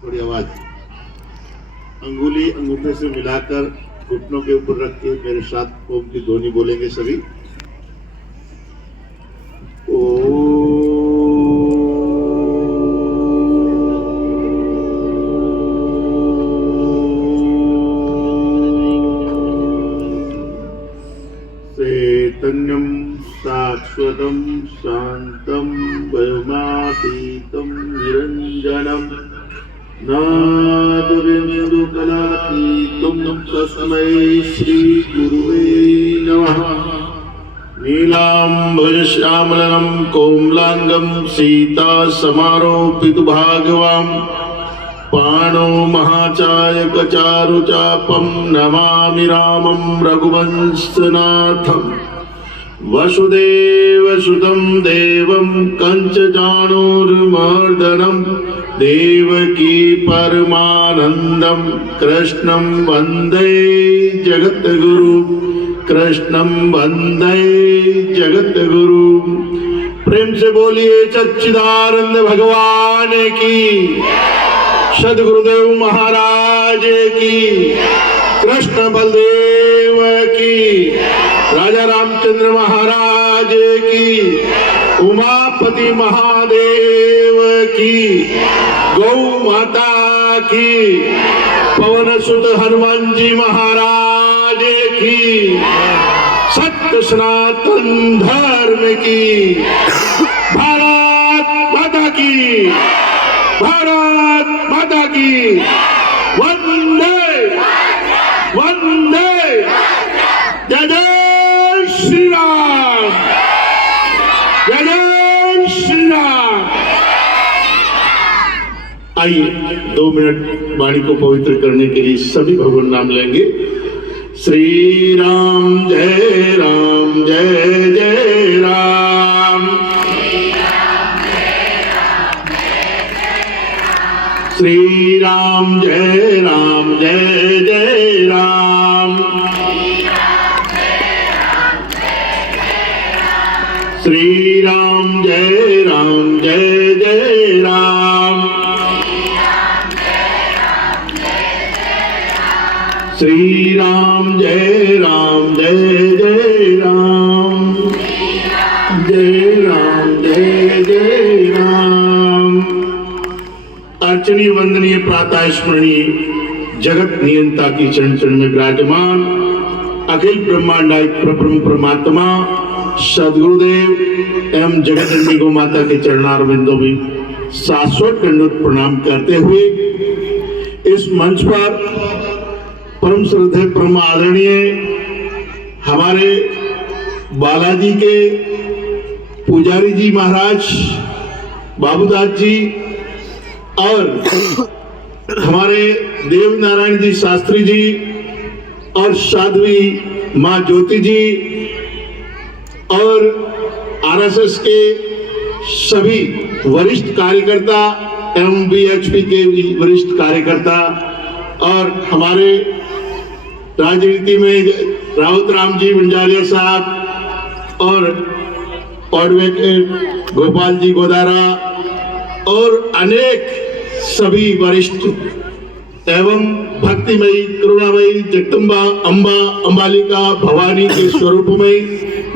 थोड़ी आवाज। अंगुली अंगूठे से मिलाकर घुटनों के ऊपर रख के मेरे साथ ओम की ध्वनि बोलेंगे सभी। चैतन्यं शाश्वतं शान्तं वयमातीतं निरञ्जनं नादविन्दुकलातीतं तस्मै श्रीगुरुवे नमः। नीलाम्बरश्यामलं कोमलांगं सीतासमारोपितभागवां पाणो महाचायकचारुचापं नमामि रामं रघुवंशनाथं। वसुदेवसुतं देवं कंचचाणूरमर्दनं देवकी परमानन्दं कृष्णं वन्दे जगद्गुरु कृष्णं वन्दे जगद्गुरु। प्रेम से बोलिए सच्चिदानंद भगवान की, सद्गुरुदेव महाराज की, कृष्ण बलदेव की, राजा रामचंद्र महाराज की, उमापति महादेव की, गौ माता की, पवन सुत हनुमान जी महाराज की, सत्य सनातन धर्म की, भारत माता की, भारत माता की, वंदे वंदे जय जय श्री राम, जय जय श्री राम। आइए 2 मिनट वाणी को पवित्र करने के लिए सभी भगवान नाम लेंगे। श्री राम जय जय राम। श्री राम जय जय राम। श्री राम जय जय राम। श्री राम जय जय राम। जय राम। अर्चनीय वंदनीय प्रातः स्मरणीय जगत नियंता की चरण चरण में विराजमान अखिल ब्रह्मांडायक परब्रह्म परमात्मा सदगुरुदेव एवं जगतजननी गौ माता के चरणारविंदों में शाश्वत दंडवत प्रणाम करते हुए इस मंच पर परम श्रद्धेय परम आदरणीय हमारे बालाजी के पुजारी जी महाराज बाबूदास जी और हमारे देव नारायण जी शास्त्री जी और साध्वी माँ ज्योति जी और आरएसएस के सभी वरिष्ठ कार्यकर्ता एवं बीएचपी के वरिष्ठ कार्यकर्ता और हमारे राजनीति में राउत राम जी बंजारिया साहब और एडवोकेट गोपाल जी गोदारा और अनेक सभी वरिष्ठ एवं भक्तिमयी करुणामयी जगदम्बा अम्बा अम्बालिका भवानी के स्वरूप में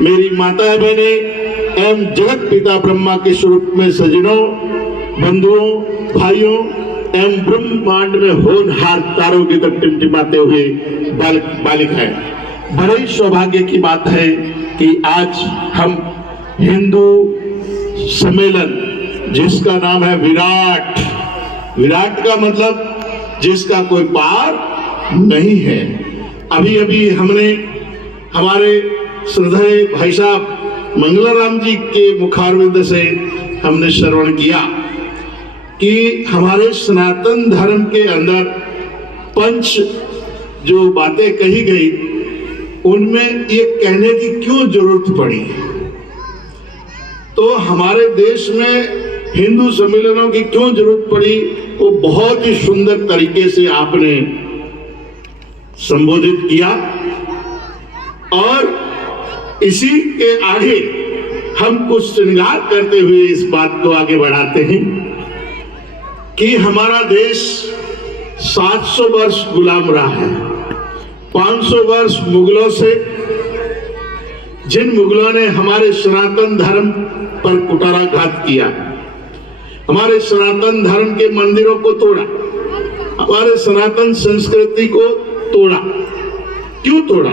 मेरी माता बहने एवं जगत पिता ब्रह्मा के स्वरूप में सज्जनों बंधुओं भाइयों एवं ब्रह्मांड में होनहार तारों की तरफ टिमटिमाते हुए बालिकाएं, बड़े सौभाग्य की बात है कि आज हम हिंदू सम्मेलन जिसका नाम है विराट, विराट का मतलब जिसका कोई पार नहीं है। अभी अभी हमने हमारे श्रद्धेय भाई साहब मंगलाराम जी के मुखारविंद से हमने श्रवण किया कि हमारे सनातन धर्म के अंदर पंच जो बातें कही गई उनमें ये कहने की क्यों जरूरत पड़ी। तो हमारे देश में हिंदू सम्मेलनों की क्यों जरूरत पड़ी वो बहुत ही सुंदर तरीके से आपने संबोधित किया और इसी के आगे हम कुछ श्रृंगार करते हुए इस बात को आगे बढ़ाते हैं कि हमारा देश 700 वर्ष गुलाम रहा है। 500 वर्ष मुगलों से, जिन मुगलों ने हमारे सनातन धर्म पर कुठाराघात किया, हमारे सनातन धर्म के मंदिरों को तोड़ा, हमारे सनातन संस्कृति को तोड़ा। क्यों तोड़ा?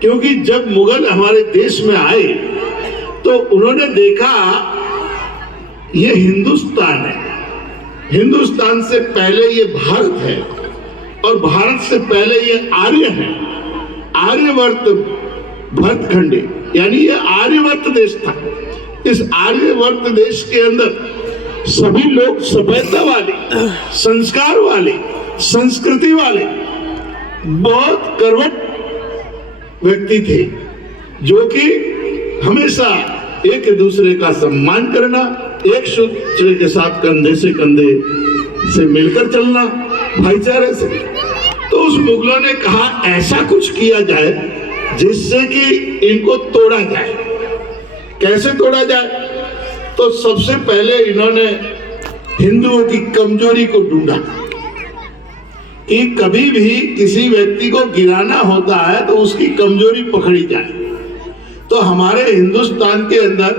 क्योंकि जब मुगल हमारे देश में आए तो उन्होंने देखा ये हिंदुस्तान है, हिंदुस्तान से पहले ये भारत है और भारत से पहले ये आर्य है। आर्यवर्त भरतखंडे, यानी ये आर्यवर्त देश था। इस आर्यवर्त देश के अंदर सभी लोग सभ्यता वाले, संस्कार वाले, संस्कृति वाले, बहुत करवट व्यक्ति थे, जो कि हमेशा एक दूसरे का सम्मान करना, एक दूसरे के साथ कंधे से कंधे से मिलकर चलना, भाईचारे से। तो उस मुगलों ने कहा ऐसा कुछ किया जाए जिससे कि इनको तोड़ा जाए। कैसे तोड़ा जाए? तो सबसे पहले इन्होंने हिंदुओं की कमजोरी को ढूंढा कि कभी भी किसी व्यक्ति को गिराना होता है तो उसकी कमजोरी पकड़ी जाए। तो हमारे हिंदुस्तान के अंदर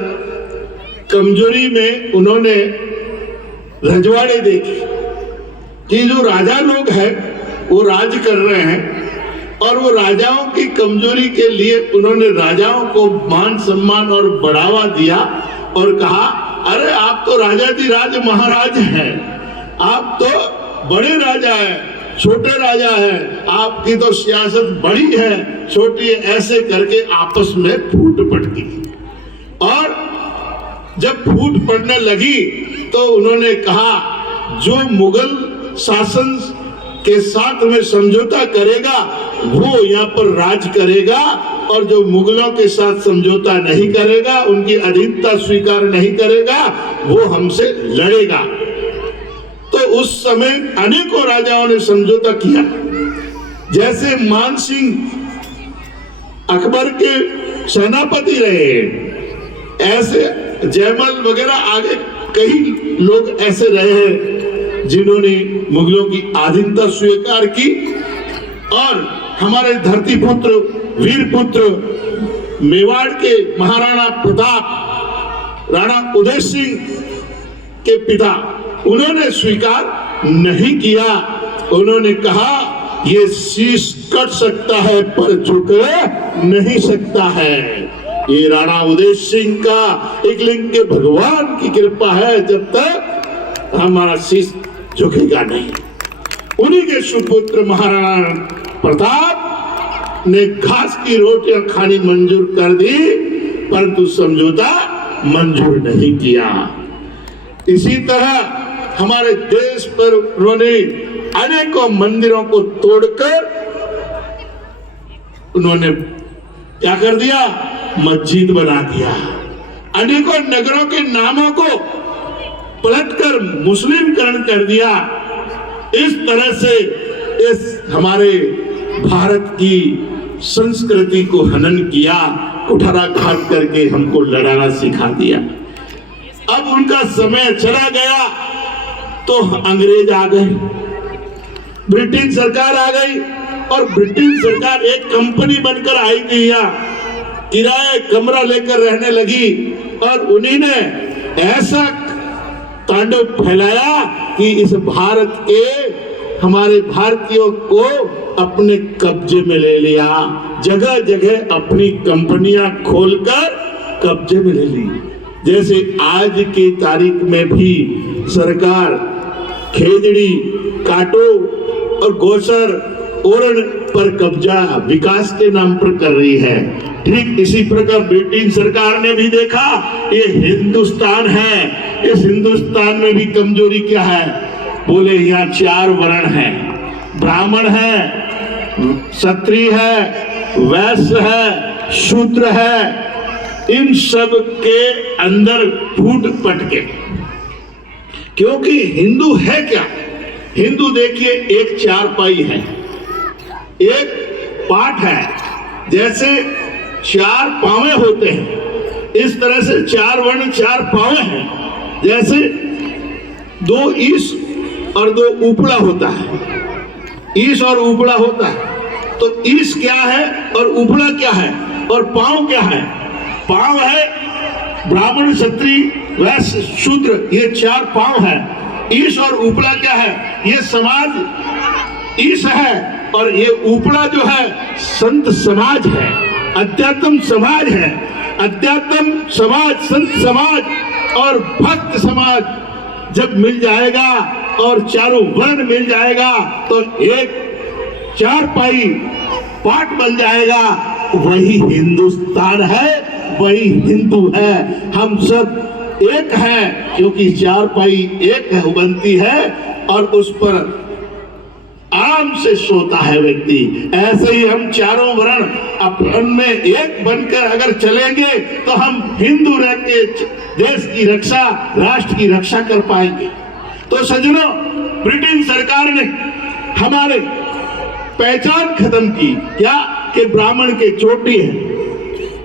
कमजोरी में उन्होंने रजवाड़े देखे कि जो राजा लोग हैं वो राज कर रहे हैं, और वो राजाओं की कमजोरी के लिए उन्होंने राजाओं को मान सम्मान और बढ़ावा दिया और कहा अरे आप तो राजाधिराज महाराज हैं, आप तो बड़े राजा हैं, छोटे राजा हैं, आपकी तो सियासत बड़ी है, छोटी है। ऐसे करके आपस में फूट पड़ गई, और जब फूट पड़ने लगी तो उन्होंने कहा जो मुगल शासन के साथ में समझौता करेगा वो यहाँ पर राज करेगा, और जो मुगलों के साथ समझौता नहीं करेगा, उनकी अधीनता स्वीकार नहीं करेगा, वो हमसे लड़ेगा। तो उस समय अनेकों राजाओं ने समझौता किया, जैसे मान सिंह अकबर के सेनापति रहे, ऐसे जयमल वगैरह आगे कई लोग ऐसे रहे हैं जिन्होंने मुगलों की अधीनता स्वीकार की। और हमारे धरती पुत्र, वीर पुत्र, मेवाड़ के महाराणा प्रताप, राणा उदय सिंह के पिता, उन्होंने स्वीकार नहीं किया। उन्होंने कहा ये शीश कट सकता है पर झुक नहीं सकता है। ये राणा उदय सिंह का एकलिंग के भगवान की कृपा है, जब तक हमारा शीश झुकेगा नहीं। उन्हीं के सुपुत्र महाराणा प्रताप ने घास की रोटियां खानी मंजूर कर दी, परंतु समझौता मंजूर नहीं किया। इसी तरह हमारे देश पर उन्होंने अनेकों मंदिरों को तोड़कर उन्होंने क्या कर दिया? मस्जिद बना दिया। अनेकों नगरों के नामों को पलटकर मुस्लिमकरण कर दिया। इस तरह से इस हमारे भारत की संस्कृति को हनन किया, कुठाराघात करके हमको लड़ाना सिखा दिया। अब उनका समय चला गया तो अंग्रेज आ गए, ब्रिटिश सरकार आ गई, और ब्रिटिश सरकार एक कंपनी बनकर आई थी, यहाँ किराए कमरा लेकर रहने लगी, और उन्हीं ने ऐसा तांडव फैलाया कि इस भारत के हमारे भारतीयों को अपने कब्जे में ले लिया। जगह जगह अपनी कंपनियां खोलकर कब्जे में ले ली। जैसे आज की तारीख में भी सरकार खेजड़ी, काटो और गोचर ओरण पर कब्जा विकास के नाम पर कर रही है। ठीक इसी प्रकार ब्रिटिश सरकार ने भी देखा ये हिंदुस्तान है, इस हिंदुस्तान में भी कमजोरी क्या है? बोले यहाँ 4 वर्ण है, ब्राह्मण है, क्षत्रिय है, वैश्य है, शूद्र है। इन सब के अंदर फूट पटके, क्योंकि हिंदू है क्या? हिंदू देखिए एक चारपाई है, एक पाठ है। जैसे 4 पांवे होते हैं, इस तरह से 4 वर्ण 4 पांवे हैं। जैसे 2 ईश और दो ऊपड़ा होता है, ईश और ऊपड़ा होता है। तो ईश क्या है और ऊपड़ा क्या है और पांव क्या है? पांव है ब्राह्मण, क्षत्रिय, वैश्य, शूद्र, ये चार पांव है। ईश और ऊपड़ा क्या है? ये समाज ईश है और ये ऊपड़ा जो है संत समाज है, अध्यात्म समाज है। अध्यात्म समाज, संत समाज और भक्त समाज जब मिल जाएगा और चारों वर्ण मिल जाएगा तो एक चार पाई पाठ बन जाएगा। वही हिंदुस्तान है, वही हिंदू है। हम सब एक हैं क्योंकि चार पाई एक बनती है और उस पर आराम से सोता है व्यक्ति। ऐसे ही हम चारों वर्ण अपन में एक बनकर अगर चलेंगे तो हम हिंदू रह के देश की रक्षा, राष्ट्र की रक्षा कर पाएंगे। तो सज्जनों, ब्रिटेन सरकार ने हमारे पहचान खत्म की। क्या कि ब्राह्मण के चोटी है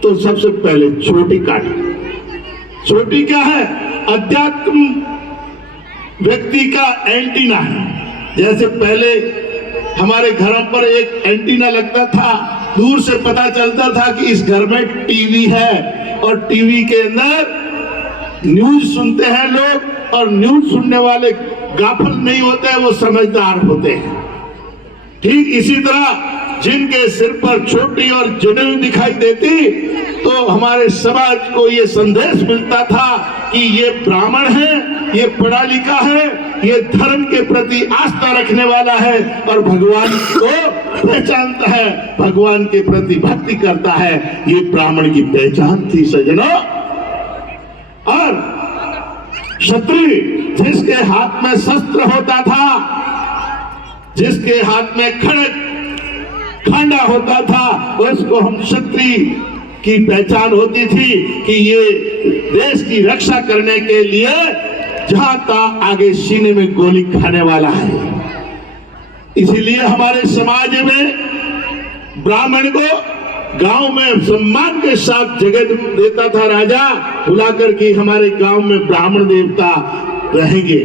तो सबसे पहले चोटी काटी। चोटी क्या है? अध्यात्म व्यक्ति का एंटीना है। जैसे पहले हमारे घरों पर एक एंटीना लगता था, दूर से पता चलता था कि इस घर में टीवी है और टीवी के अंदर न्यूज सुनते हैं लोग, और न्यूज सुनने वाले गाफिल नहीं होते, वो समझदार होते हैं। ठीक इसी तरह जिनके सिर पर छोटी और जनेऊ दिखाई देती तो हमारे समाज को ये संदेश मिलता था कि ये ब्राह्मण है, ये पढ़ा लिखा है, ये धर्म के प्रति आस्था रखने वाला है और भगवान को पहचानता है, भगवान के प्रति भक्ति करता है। ये ब्राह्मण की पहचान थी सज्जनों। और क्षत्रिय जिसके हाथ में शस्त्र होता था, जिसके हाथ में खड़ग खांडा होता था, उसको हम क्षत्रिय की पहचान होती थी कि ये देश की रक्षा करने के लिए जहां तक आगे सीने में गोली खाने वाला है। इसीलिए हमारे समाज में ब्राह्मण को गांव में सम्मान के साथ जगह देता था राजा, बुलाकर कि हमारे गांव में ब्राह्मण देवता रहेंगे।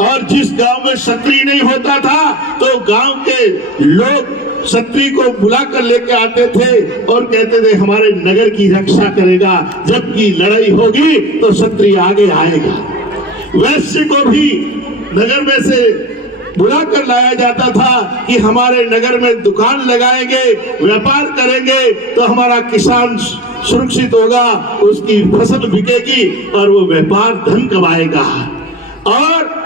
और जिस गांव में क्षत्रिय नहीं होता था तो गांव के लोग क्षत्रिय को बुलाकर लेके आते थे और कहते थे हमारे नगर की रक्षा करेगा, जबकि लड़ाई होगी तो क्षत्रिय आगे आएगा। वैश्य को भी नगर में से बुलाकर लाया जाता था कि हमारे नगर में दुकान लगाएंगे, व्यापार करेंगे तो हमारा किसान सुरक्षित होगा, उसकी फसल बिकेगी और वो व्यापार धन कमाएगा। और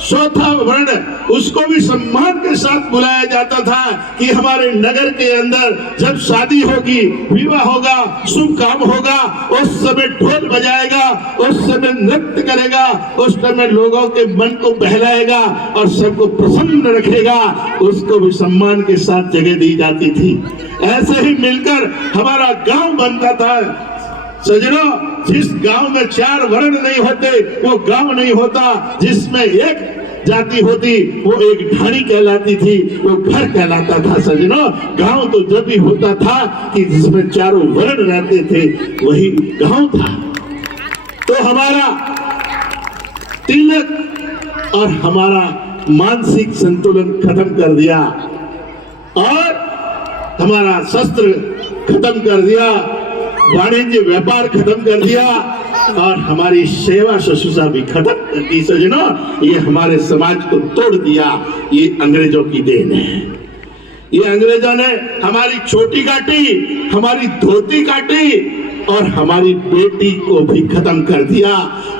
चौथा वर्ण उसको भी सम्मान के साथ बुलाया जाता था कि हमारे नगर के अंदर जब शादी होगी, विवाह होगा, शुभ काम होगा, उस समय ढोल बजाएगा, उस समय नृत्य करेगा, उस समय लोगों के मन को बहलाएगा और सबको प्रसन्न रखेगा। उसको भी सम्मान के साथ जगह दी जाती थी। ऐसे ही मिलकर हमारा गांव बनता था। सज्जनों, जिस गांव में चार वर्ण नहीं होते वो गांव नहीं होता। जिसमें एक जाति होती वो एक ढाणी कहलाती थी, वो घर कहलाता था। सज्जनों, गांव तो जब भी होता था कि जिसमें चारों वर्ण रहते थे वही गांव था। तो हमारा तिलक और हमारा मानसिक संतुलन खत्म कर दिया और हमारा शस्त्र खत्म कर दिया, वाणिज्य व्यापार खत्म कर दिया और हमारी सेवा शुश्रूषा भी खत्म कर दी। सज्जनों, ये हमारे समाज को तोड़ दिया। ये अंग्रेजों की देन है। ये अंग्रेजों ने हमारी चोटी काटी, हमारी धोती काटी और हमारी बेटी को भी खत्म कर दिया।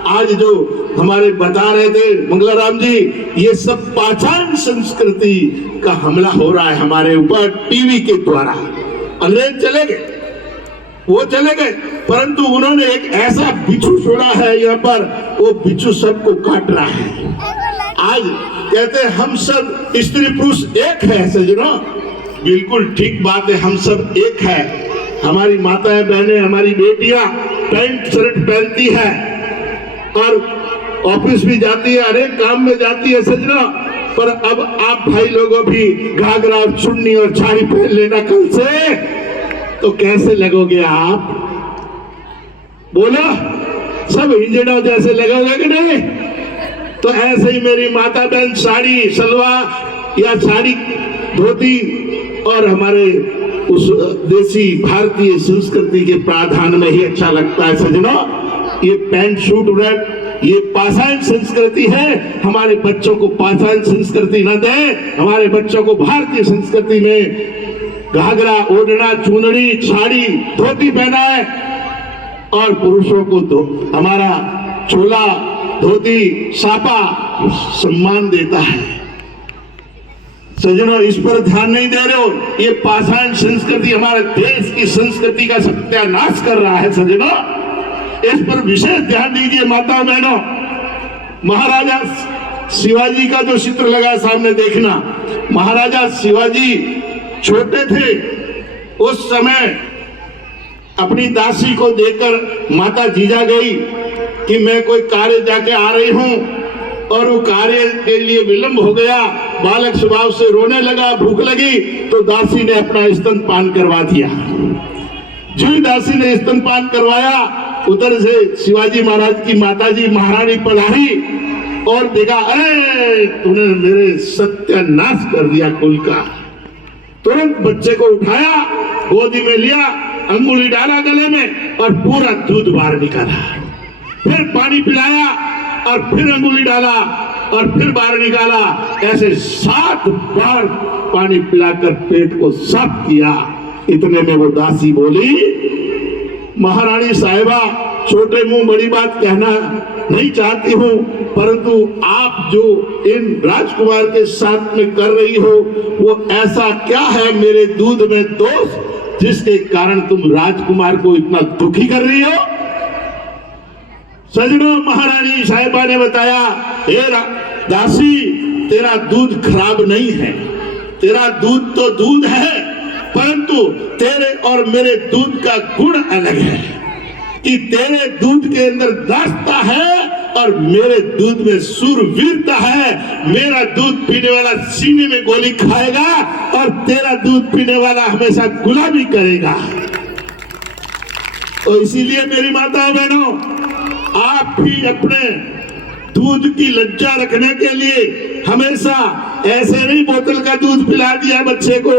आज जो हमारे बता रहे थे मंगलाराम जी, ये सब पाषाण संस्कृति का हमला हो रहा है हमारे ऊपर टीवी के द्वारा। अंग्रेज चले गए, वो चले गए, परंतु उन्होंने एक ऐसा बिच्छू छोड़ा है यहाँ पर, वो बिच्छू सबको काट रहा है। आज कहते हैं हम सब स्त्री पुरुष एक है। सज्जनों, बिल्कुल ठीक बात है, हम सब एक है। हमारी माताएं बहनें, हमारी बेटियां पैंट शर्ट पहनती है और ऑफिस भी जाती है, अनेक काम में जाती है। सज्जनों, पर अब आप भाई लोगों भी घाघरा और चुन्नी और साड़ी पहन लेना कल से, तो कैसे लगोगे आप? बोलो, सब हिंजड़ों जैसे लगोगे कि नहीं? तो ऐसे ही मेरी माता बहन साड़ी सलवार या साड़ी धोती और हमारे उस देसी भारतीय संस्कृति के प्रावधान में ही अच्छा लगता है सजनों। ये पैंट सूट व्रत ये पाषाण संस्कृति है। हमारे बच्चों को पाषाण संस्कृति न दे, हमारे बच्चों को भारतीय संस्कृति में घाघरा ओढ़ना चुनरी साड़ी धोती पहना है और पुरुषों को तो हमारा चोला धोती सापा सम्मान देता है। सज्जनों इस पर ध्यान नहीं दे रहे हो। ये पाषाण संस्कृति हमारे देश की संस्कृति का सत्यानाश कर रहा है सज्जनों, इस पर विशेष ध्यान दीजिए माताओं बहनों। महाराजा शिवाजी का जो चित्र लगा सामने देखना, महाराजा शिवाजी छोटे थे उस समय अपनी दासी को देकर माता जीजा गई कि मैं कोई कार्य जाके आ रही हूं और वो कार्य के लिए विलंब हो गया। बालक स्वभाव से रोने लगा, भूख लगी तो दासी ने अपना स्तनपान करवा दिया। जो दासी ने स्तनपान करवाया उधर से शिवाजी महाराज की माताजी महारानी पधारी और देखा अरे तूने मेरे सत्यानाश कर दिया कुल का। तुरंत बच्चे को उठाया, गोदी में लिया, अंगुली डाला गले में और पूरा दूध बाहर निकाला, फिर पानी पिलाया और फिर अंगुली डाला और फिर बाहर निकाला। ऐसे 7 बार पानी पिलाकर पेट को साफ किया। इतने में वो दासी बोली, महारानी साहिबा छोटे मुंह बड़ी बात कहना नहीं चाहती हूँ, परंतु आप जो इन राजकुमार के साथ में कर रही हो वो ऐसा क्या है मेरे दूध में दोष जिसके कारण तुम राजकुमार को इतना दुखी कर रही हो। सजनों महारानी साहिबा ने बताया, हे दासी तेरा दूध खराब नहीं है, तेरा दूध तो दूध है, परंतु तेरे और मेरे दूध का गुण अलग है कि तेरे दूध के अंदर दास्ता है और मेरे दूध में शूरवीरता है। मेरा दूध पीने वाला सीने में गोली खाएगा और तेरा दूध पीने वाला हमेशा गुलामी करेगा। तो इसीलिए मेरी माताओं बहनों, आप भी अपने दूध की लज्जा रखने के लिए हमेशा ऐसे नहीं बोतल का दूध पिला दिया बच्चे को,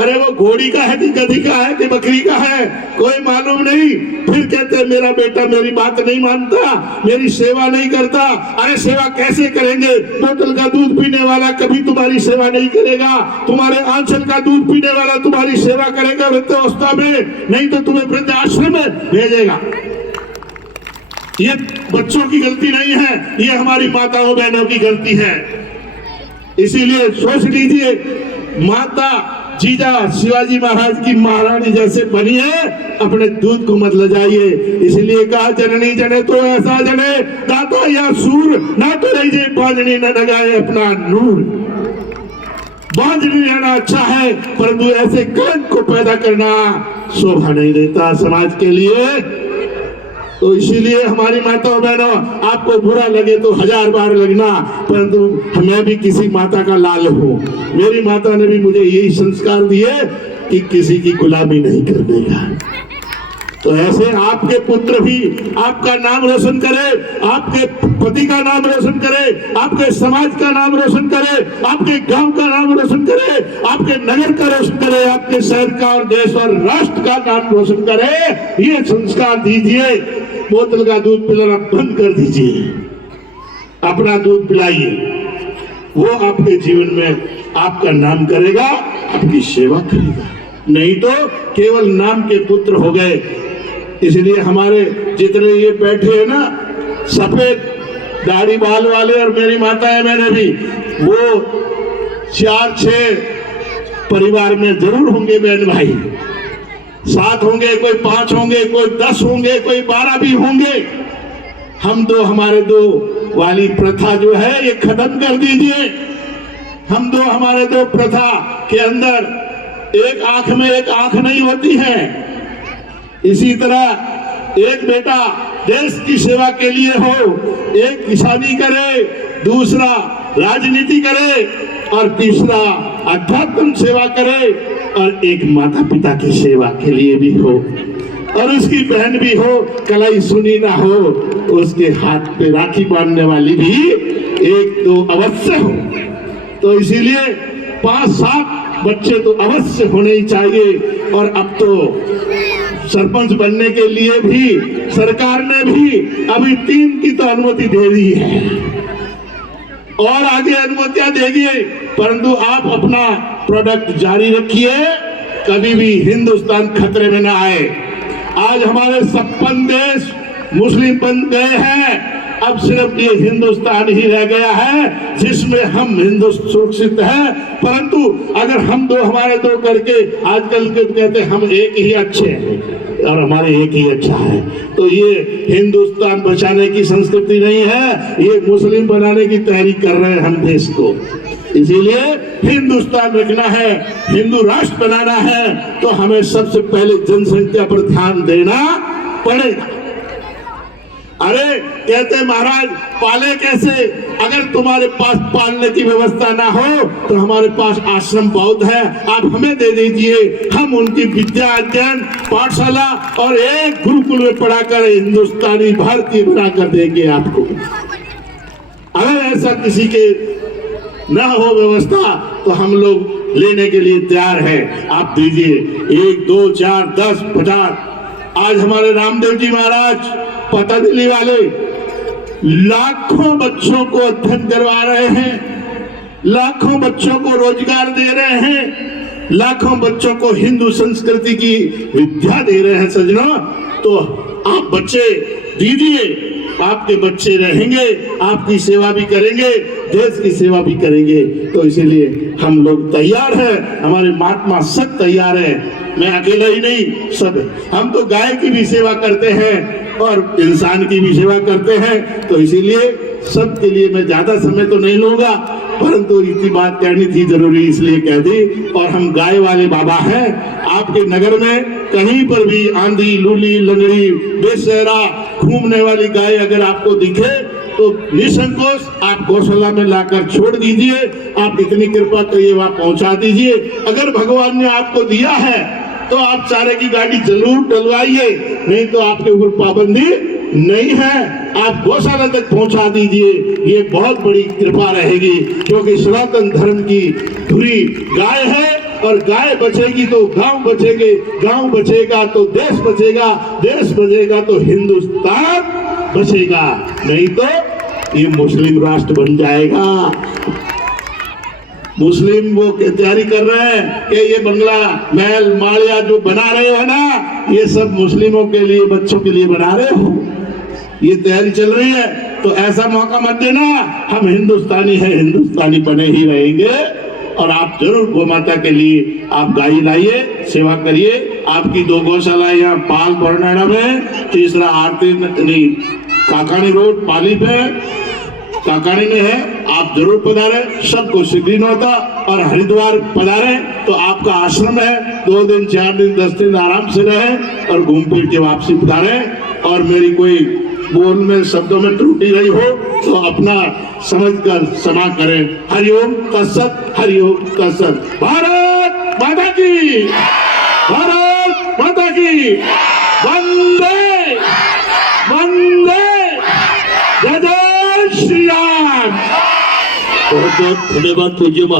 अरे वो घोड़ी का है कि गधी का है कि बकरी का है कोई मालूम नहीं। फिर कहते मेरा बेटा मेरी बात नहीं मानता, मेरी सेवा नहीं करता। अरे सेवा कैसे करेंगे, बोतल का दूध पीने वाला कभी तुम्हारी सेवा नहीं करेगा, तुम्हारे आंचल का दूध पीने वाला तुम्हारी सेवा करेगा वृद्धावस्था में, नहीं तो तुम्हें वृद्धाश्रम में भेजेगा। ये बच्चों की गलती नहीं है, ये हमारी माताओं बहनों की गलती है। इसीलिए सोच लीजिए, माता जीजा शिवाजी महाराज की महारानी जैसे बनिए, अपने दूध को मत लजाइए। इसलिए कहा जननी जने तो ऐसा जने, दाता या सूर ना तो रही बांझनी न लगाए अपना नूर। बांझनी रहना अच्छा है, परंतु ऐसे कलंक को पैदा करना शोभा नहीं देता समाज के लिए। तो इसीलिए हमारी माताओं बहनों, आपको बुरा लगे तो 1000 बार लगना, परंतु मैं भी किसी माता का लाल हूँ। मेरी माता ने भी मुझे यही संस्कार दिए कि किसी की गुलामी नहीं करने का। तो ऐसे आपके पुत्र भी आपका नाम रोशन करे, आपके पति का नाम रोशन करे, आपके समाज का नाम रोशन करे, आपके गांव का नाम रोशन करे, आपके नगर का रोशन करे, आपके शहर का और देश और राष्ट्र का नाम रोशन करे। ये संस्कार दीजिए। बोतल का दूध पिलाना बंद कर दीजिए, अपना दूध पिलाइए। वो आपके जीवन में आपका नाम करेगा, आपकी सेवा करेगा। नहीं तो केवल नाम के पुत्र हो गए। इसलिए हमारे जितने ये बैठे हैं ना, सफेद दाढ़ी बाल वाले और मेरी माता है, मैंने भी वो 4-6 परिवार में जरूर होंगे बहन भाई, 7 होंगे, कोई 5 होंगे, कोई 10 होंगे, कोई 12 भी होंगे। हम तो हमारे 2 वाली प्रथा जो है ये खत्म कर दीजिए। हम दो हमारे 2 प्रथा के अंदर एक आंख में एक आंख नहीं होती है। इसी तरह एक बेटा देश की सेवा के लिए हो, एक किसानी करे, दूसरा राजनीति करे और तीसरा अध्यात्म सेवा करे और एक माता पिता की सेवा के लिए भी हो और उसकी बहन भी हो, कलाई सुनी ना हो, उसके हाथ पे राखी बांधने वाली भी एक दो अवश्य हो। तो इसीलिए 5-7 बच्चे तो अवश्य होने ही चाहिए। और अब तो सरपंच बनने के लिए भी सरकार ने भी अभी 3 की तो अनुमति दे दी है और आगे अनुमतियां देगी। परंतु आप अपना प्रोडक्ट जारी रखिए, कभी भी हिंदुस्तान खतरे में ना आए। आज हमारे 56 देश मुस्लिम बन गए हैं, अब सिर्फ ये हिंदुस्तान ही रह गया है जिसमें हम हिंदू सुरक्षित हैं। परंतु अगर हम दो हमारे दो करके आजकल के कहते हैं हम एक ही अच्छे हैं और हमारे एक ही अच्छा है, तो ये हिंदुस्तान बचाने की संस्कृति नहीं है, ये मुस्लिम बनाने की तैयारी कर रहे हैं हम देश को। इसीलिए हिंदुस्तान रखना है, हिंदू राष्ट्र बनाना है, तो हमें सबसे पहले जनसंख्या पर ध्यान देना पड़ेगा। अरे कहते महाराज पाले कैसे, अगर तुम्हारे पास पालने की व्यवस्था ना हो तो हमारे पास आश्रम बहुत है, आप हमें दे दीजिए, हम उनकी विद्या अध्ययन पाठशाला और एक गुरुकुल में पढ़ाकर हिंदुस्तानी भारतीय बनाकर देंगे आपको। अगर ऐसा किसी के न हो व्यवस्था तो हम लोग लेने के लिए तैयार है, आप दीजिए 1, 2, 4, 10, 50। आज हमारे रामदेव जी महाराज पतंजलि वाले लाखों बच्चों को अध्ययन करवा रहे हैं, लाखों बच्चों को रोजगार दे रहे हैं, लाखों बच्चों को हिंदू संस्कृति की विद्या दे रहे हैं। सज्जनों, तो आप बच्चे दीजिए, आपके बच्चे रहेंगे, आपकी सेवा भी करेंगे, देश की सेवा भी करेंगे। तो इसीलिए हम लोग तैयार हैं, हमारे महात्मा सब तैयार हैं। मैं अकेला ही नहीं, सब हम तो गाय की भी सेवा करते हैं और इंसान की भी सेवा करते हैं। तो इसीलिए सबके लिए मैं ज्यादा समय तो नहीं लूंगा, परंतु इतनी बात कहनी थी जरूरी इसलिए कह दी। और हम गाय वाले बाबा हैं, आपके नगर में कहीं पर भी आंधी लूली लंगड़ी बेसहारा घूमने वाली गाय अगर आपको दिखे तो निसंकोच आप गौशाला में लाकर छोड़ दीजिए, आप इतनी कृपा करिए वहां पहुंचा दीजिए। अगर भगवान ने आपको दिया है तो आप चारे की गाड़ी जरूर डलवाइए, नहीं तो आपके ऊपर पाबंदी नहीं है, आप गौशाला तक पहुंचा दीजिए, ये बहुत बड़ी कृपा रहेगी। क्योंकि सनातन धर्म की धुरी गाय है और गाय बचेगी तो गांव बचेंगे, गांव बचेगा तो देश बचेगा, देश बचेगा तो हिंदुस्तान बचेगा, नहीं तो ये मुस्लिम राष्ट्र बन जाएगा। मुस्लिम वो तैयारी कर रहे हैं कि ये बंगला महल मालिया जो बना रहे हो ना, ये सब मुस्लिमों के लिए बच्चों के लिए बना रहे हो, ये तैयारी चल रही है। तो ऐसा मौका मत देना, हम हिंदुस्तानी हैं, हिंदुस्तानी बने ही रहेंगे। और आप जरूर गौ माता के लिए आप गाय लाइए, सेवा करिए। आपकी 2 गौशाला यहाँ पाल बरनाड़ा में, तीसरा आरती नहीं काकानी रोड पाली पे काकानी में है, आप जरूर पधारे। सबको सिद्धि होता और हरिद्वार पधारे तो आपका आश्रम है, 2 दिन 4 दिन 10 दिन आराम से रहे और घूम फिर के वापसी पधारे। और मेरी कोई बोल में शब्दों में त्रुटि रही हो तो अपना समझकर क्षमा करें। हरिओम तत्सत, हरिओम तत्सत। भारत माता की, भारत माता की, वंदे वंदे, जय जय श्री राम। बहुत बहुत धन्यवाद पूज्य।